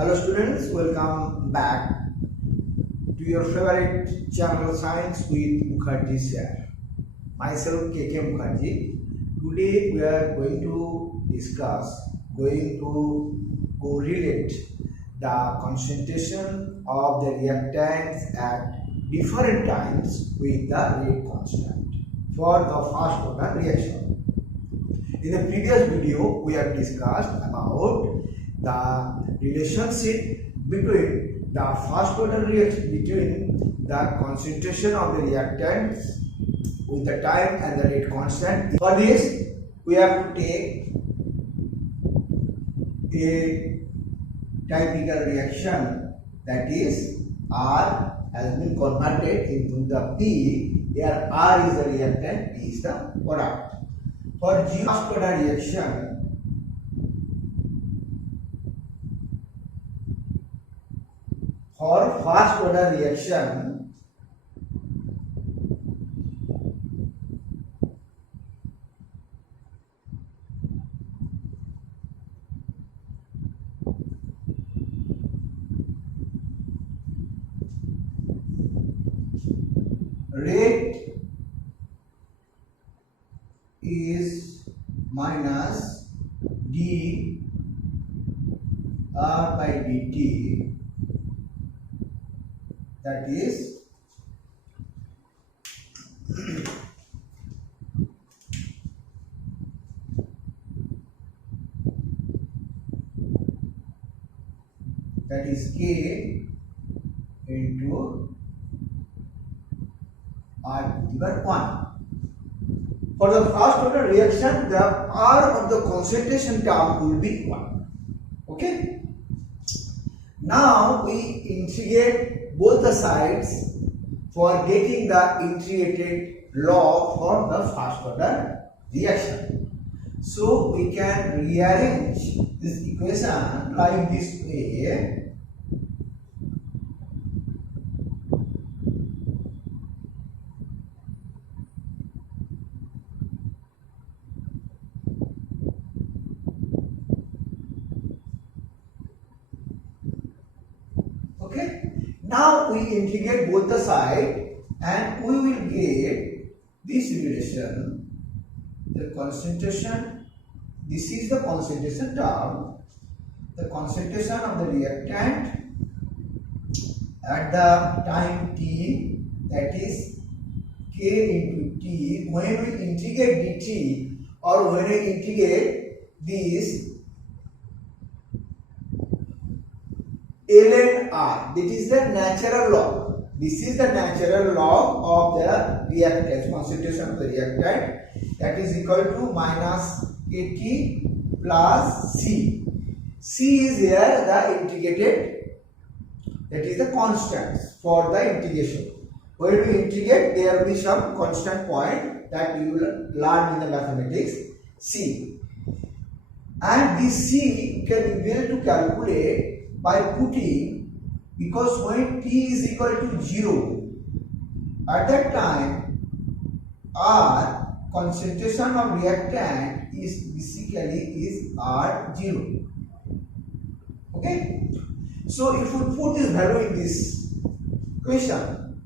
Hello students, welcome back to your favorite channel Science with Mukherjee sir. Myself K.K. Mukherjee. Today we are going to correlate the concentration of the reactants at different times with the rate constant for the first order reaction. In the previous video, we have discussed about the relationship between the first order reaction between the concentration of the reactants with the time and the rate constant. For this, we have to take a typical reaction, that is R has been converted into the P, where R is the reactant, P is the product. For first order reaction, rate is minus d R by dt, that is K into R to the power 1. For the first order reaction, the R of the concentration term will be 1. Okay. Now we integrate both the sides for getting the integrated log for the first order reaction. So we can rearrange this equation like this way. Now we integrate both the sides and we will get this relation, the concentration, this is the concentration term, the concentration of the reactant at the time t, that is K into T, when we integrate dt or when we integrate this ln R, that is the natural log. This is the natural log of the reactant, concentration of the reactant, that is equal to minus Kt plus C. C is here the integrated, that is the constants for the integration. When we integrate, there will be some constant point that you will learn in the mathematics, C. And this C can be able to calculate by putting, because when t is equal to 0, at that time R, concentration of reactant is basically R0. Okay, so if we put this value in this equation,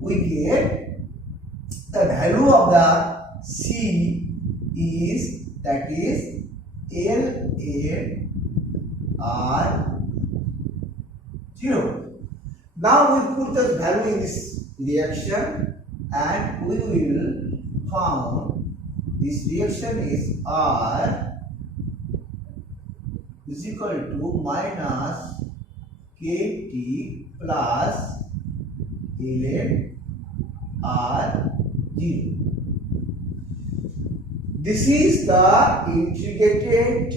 we get the value of the C is, that is LA R0. Now we put the value in this reaction and we will found this reaction is R is equal to minus Kt plus ln R0. This is the integrated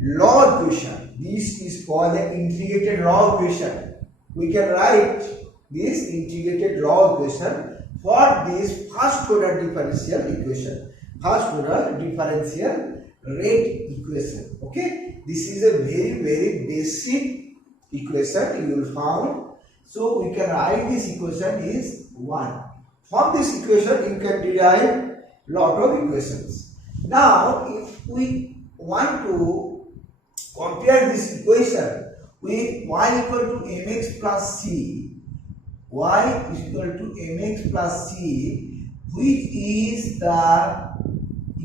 law equation. This is called the integrated law equation. We can write this integrated law equation for this first order differential equation, first order differential rate equation. Okay, this is a very basic equation you will find. So we can write this equation is 1. From this equation you can derive lot of equations. Now if we want to compare this equation with y equal to mx plus c, y is equal to mx plus c, which is the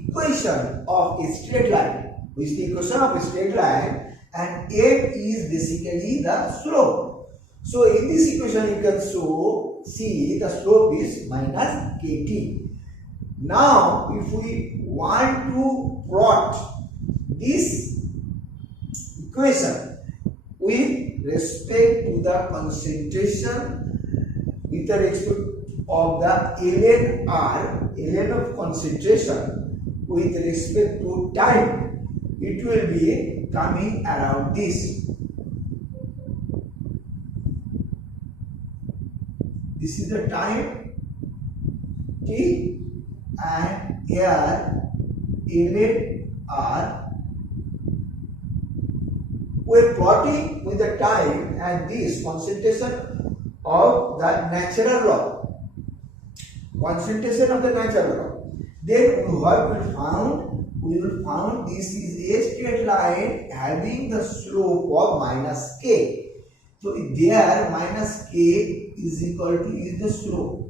equation of a straight line, which is the equation of a straight line, and m is basically the slope. So in this equation you can see the slope is minus kt. Now if we want to plot this equation with respect to the concentration, with the respect of the ln of concentration with respect to time, it will be coming around this. This is the time t, and here ln r. We're plotting with the time and this concentration of the natural log. Concentration of the natural log. Then what we found? We will found this is a straight line having the slope of minus k. So there minus k is equal to is the slope.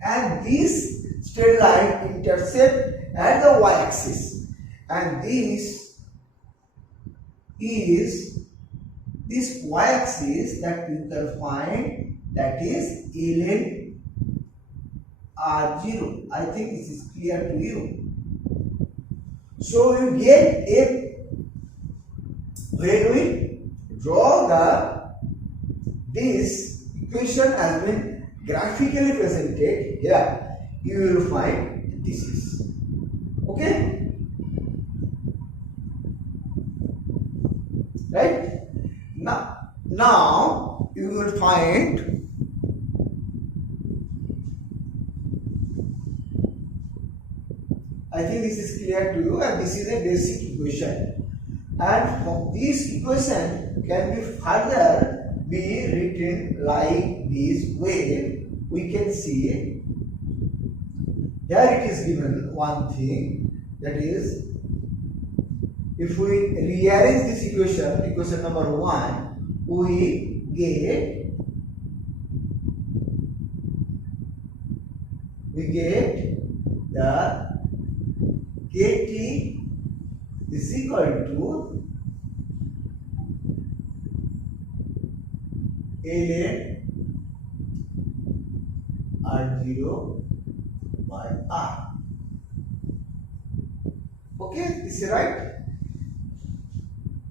And this straight line intercept at the y-axis, and this is this y-axis that you can find, that is ln r0. I think this is clear to you. So you get when we draw this equation has been graphically presented here, you will find this is okay. Right? Now you will find I think this is clear to you, and this is a basic equation, and from this equation can be further be written like this way. We can see here it is given one thing, that is, if we rearrange this equation number 1, we get the kt is equal to ln r0 by r. Okay, this is right.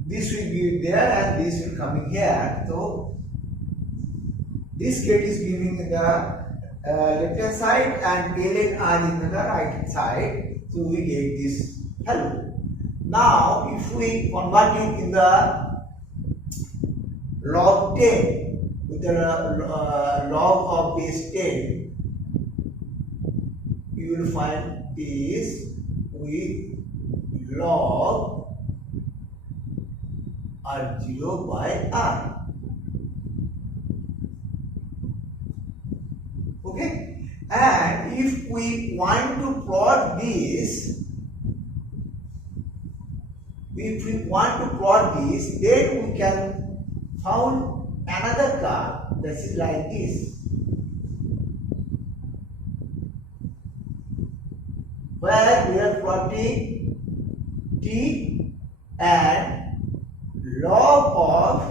This will be there and this will coming here. So this kt is giving the left hand side and ln r in the right hand side. So we get this value. Now if we convert it in the log 10 with the log of base 10, you will find this with log r0 by r. Okay. And if we want to plot this, then we can found another curve that is like this, where we are plotting t and log of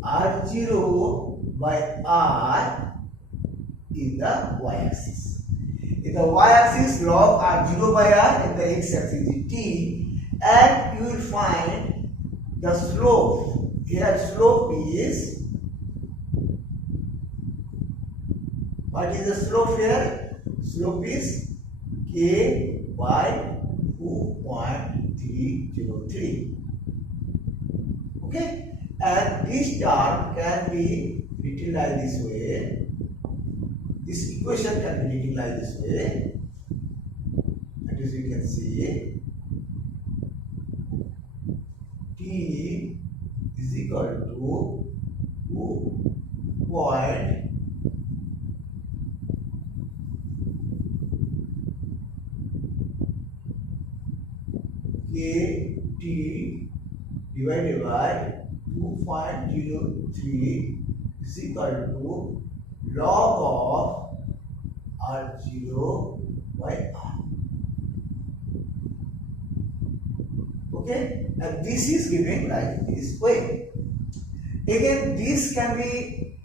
r0 by r in the y-axis. In the y-axis, log r0 by r, in the x-axis is t, and you will find the slope. Here slope is, what is the slope here? Slope is k by 2.303. Okay, and this term can be written like this way. This equation can be written like this way, and as you can see, t is equal to 2.303 KT divided by 2.03 is equal to log of R0 by R. Okay, and this is given like this way. Again, this can be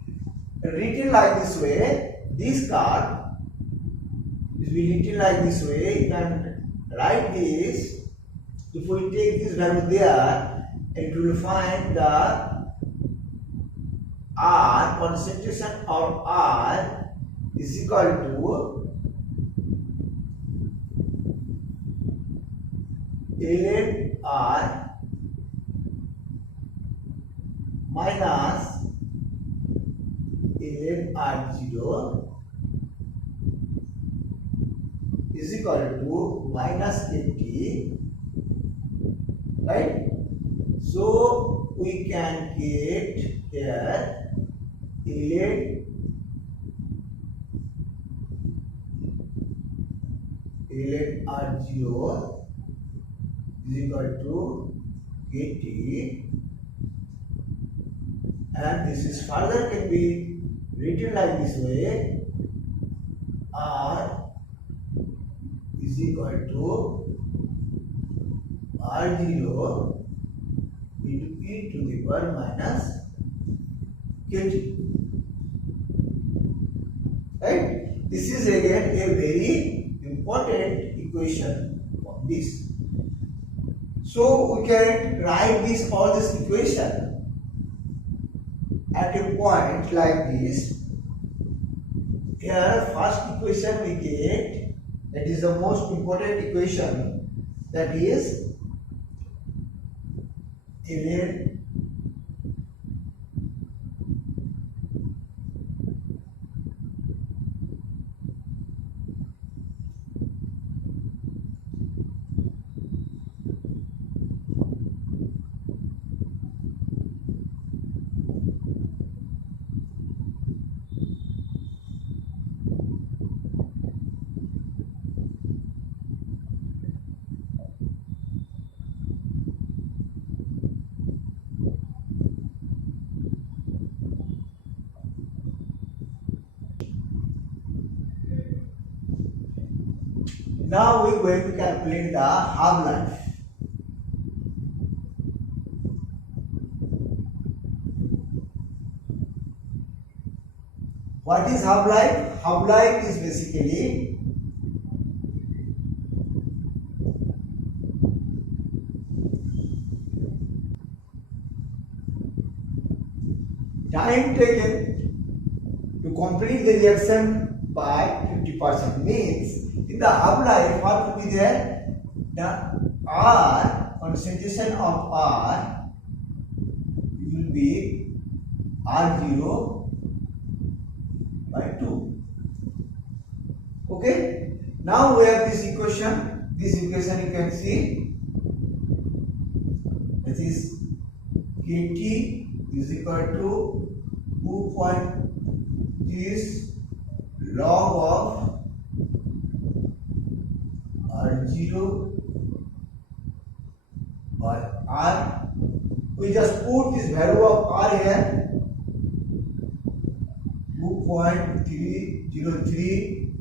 written like this way. This card is written like this way. You can write this. If we take this value there, it will find the R, concentration of R is equal to ln R minus ln R0 is equal to minus 80, right? So we can get here ln R0 is equal to KT, and this is further can be written like this way. R is equal to R0 into e to the power minus KT. Right? This is again a very important equation of this. So we can write this all this equation at a point like this. Here first equation we get, that is the most important equation, that is ln Now we are going to calculate the half-life. What is half-life? Half-life is basically time taken to complete the reaction by 50%. Means in the half-life, what will be there? The R, concentration of R will be R0 by 2. Okay? Now we have this equation. This equation you can see. That is KT is equal to 2.this log of R0 by R. We just put this value of R here, 2.303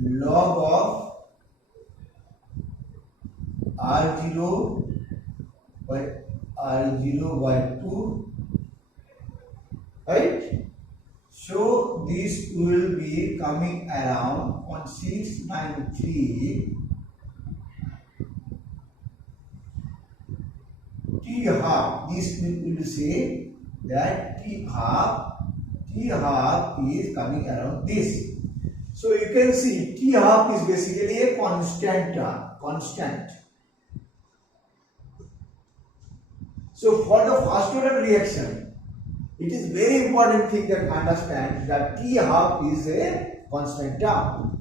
log of R0 by R0 by 2, right? So this will be coming around on 693 T half. This will say that T half is coming around this. So you can see T half is basically a constant term, constant. So for the first order reaction, it is very important thing that understand that T half is a constant term.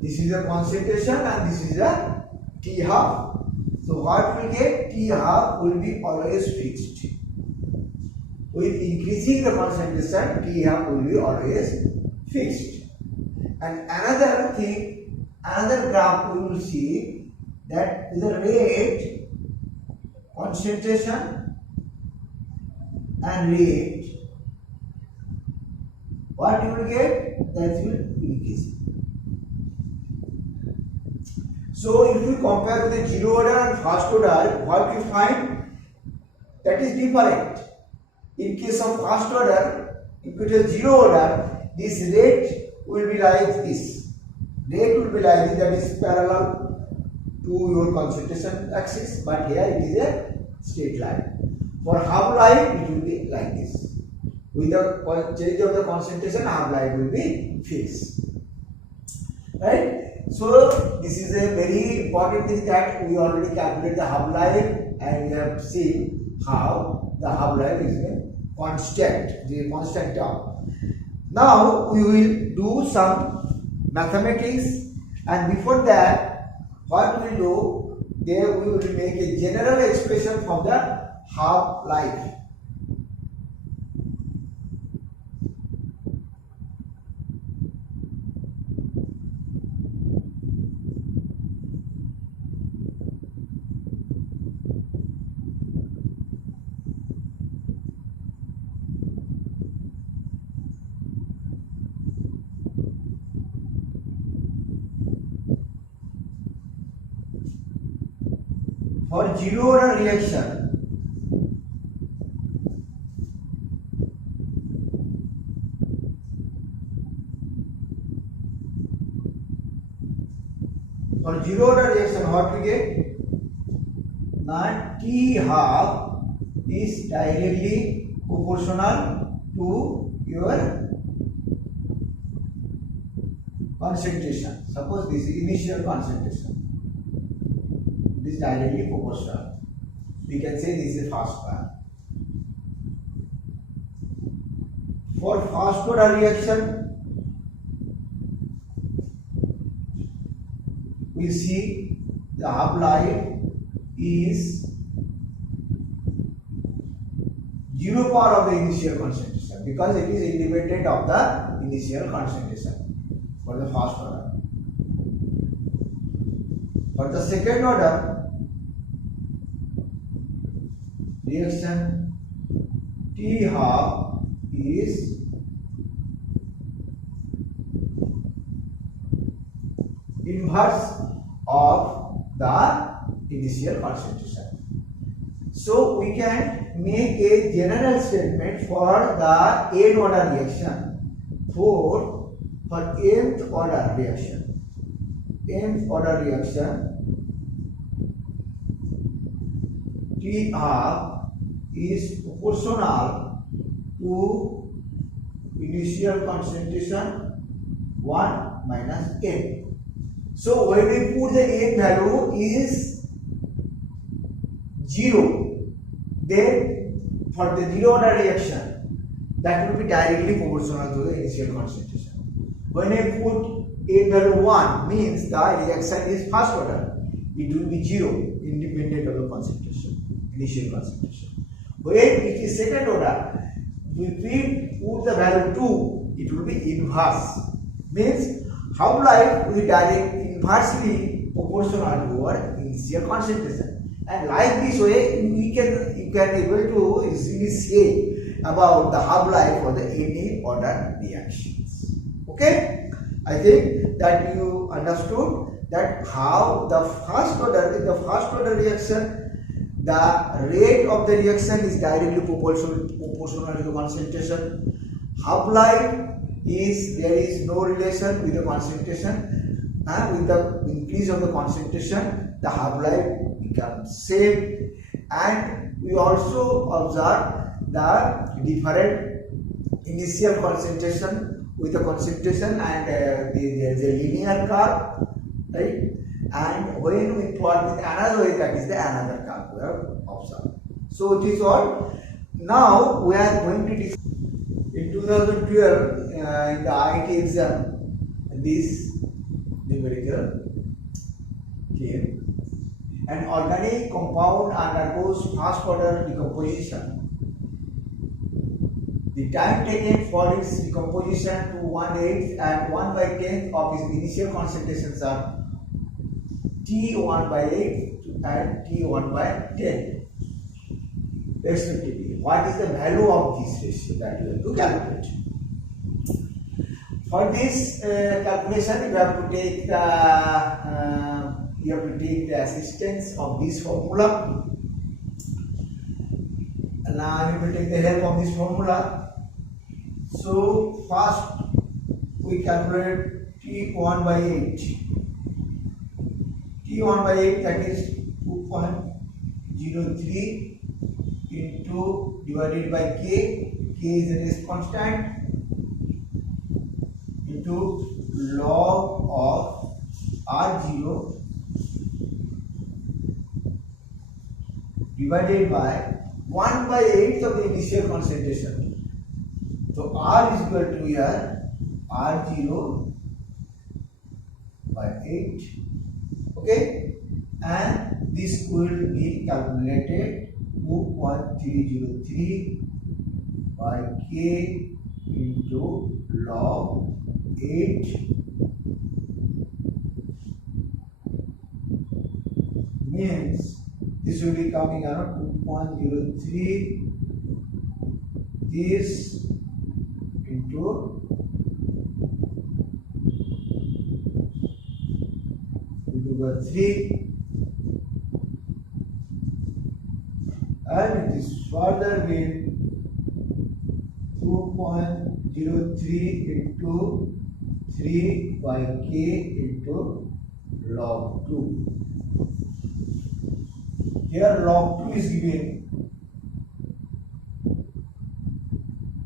This is a concentration and this is a T half. So what we get? T half will be always fixed. with increasing the concentration, T half will be always fixed. And another thing, another graph we will see that the rate, concentration and rate, what you will get, that will increase. So if we compare with the zero order and first order, what you find, that is different. In case of first order, if it is zero order, this rate will be like this. Rate will be like this, that is parallel to your concentration axis, but here it is a straight line. For half life, it will be like this. With the change of the concentration, half life will be fixed. Right? So this is a very important thing that we already calculate the half life, and we have seen how the half life is a constant, the constant term. Now we will do some mathematics, and before that, what we do, there we will make a general expression for the half life. For zero order reaction, what we get? Now T half is directly proportional to your concentration. Suppose this is initial concentration. Is directly proportional. We can say this is first one. For first order reaction, we see the half life is 0 part of the initial concentration, because it is independent of the initial concentration for the first order. For the second order reaction, T half is inverse of the initial concentration. So we can make a general statement for the n order reaction, for nth order reaction. Nth order reaction, T half is proportional to initial concentration 1 minus n. So when we put the n value is 0, then for the zero order reaction, that will be directly proportional to the initial concentration. When I put n value 1, means the reaction is first order, it will be 0, independent of the concentration, initial concentration. When it is second order, if we put the value 2, it will be inverse. Means half life will be directly inversely proportional to our initial concentration. And like this way, you can able to easily say about the half life for the any order reactions. Okay, I think that you understood that how the first order reaction, the rate of the reaction is directly proportional to the concentration. Half life is, there is no relation with the concentration, and with the increase of the concentration, the half life becomes same. And we also observe the different initial concentration with the concentration, and there is a linear curve, right? And when we plot with another way, that is the another curve we have observed. So it is all. Now we are going to discuss in 2012 in the IIT exam, this numerical came. An organic compound undergoes first order decomposition The time taken for its decomposition to 1/8 and 1/10 of its initial concentrations are T1/8 and T1/10 respectively. What is the value of this ratio that you have to calculate? For this calculation, you have to take the assistance of this formula. Now you will take the help of this formula. So first we calculate T1/8. T1/8, that is 2.03 into divided by K. K is a rest constant into log of R0 divided by 1/8 of the initial concentration. So R is equal to here R0 by 8. Okay, and this will be calculated 2.303 by K into log 8 means this will be coming around 2.03 this into 3, and it is further with 2.03 into 3 by K into log 2. Here log 2 is given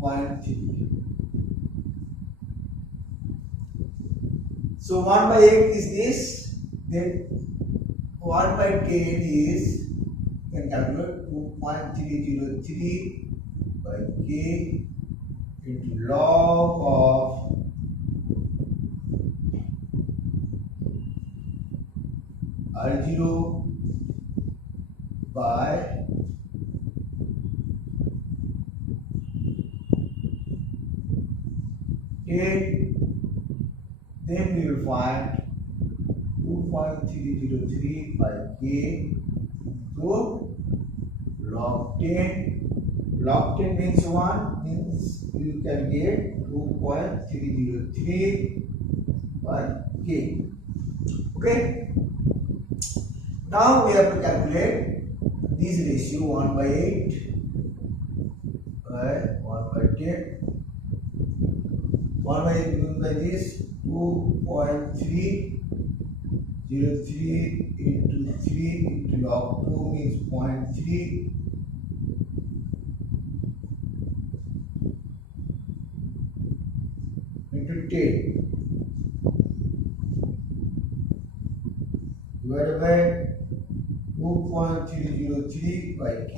0.3. So 1/8 is this, then 1/10 is, can calculate 2.303 by K into log of R0 by then we will find 2.303 by K into log 10. Log 10 means 1, means you can get 2.303 by K. Okay. Now we have to calculate this ratio 1/8 by 1/10. 1/8 given by this 2.303 into 3 into log 2 means 0.3 into 10 divided by 2.303 by K.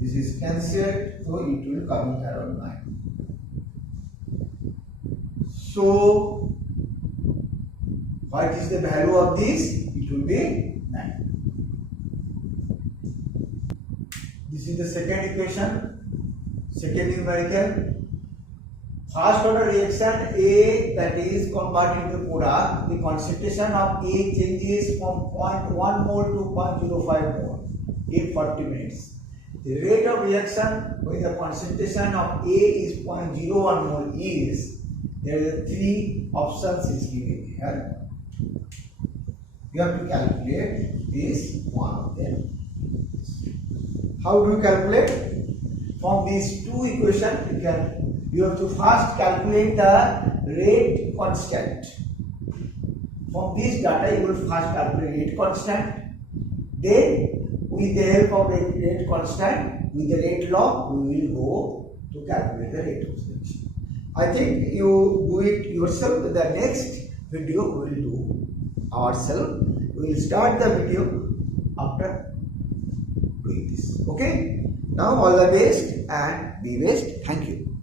This is cancelled, so it will come around 9. So what is the value of this? It will be 9. This is the second equation, second numerical. First order reaction A, that is converted into product, the concentration of A changes from 0.1 mole to 0.05 mole in 40 minutes. The rate of reaction when the concentration of A is 0.01 mole is, there are 3 options is given here. You have to calculate this one of them. How do you calculate? From these two equations, you have to first calculate the rate constant. From this data, you will first calculate rate constant. Then, with the help of the rate constant, with the rate law, we will go to calculate the rate of reaction. I think you do it yourself. The next video we will do ourselves. We will start the video after doing this. Okay? Now all the best and be best. Thank you.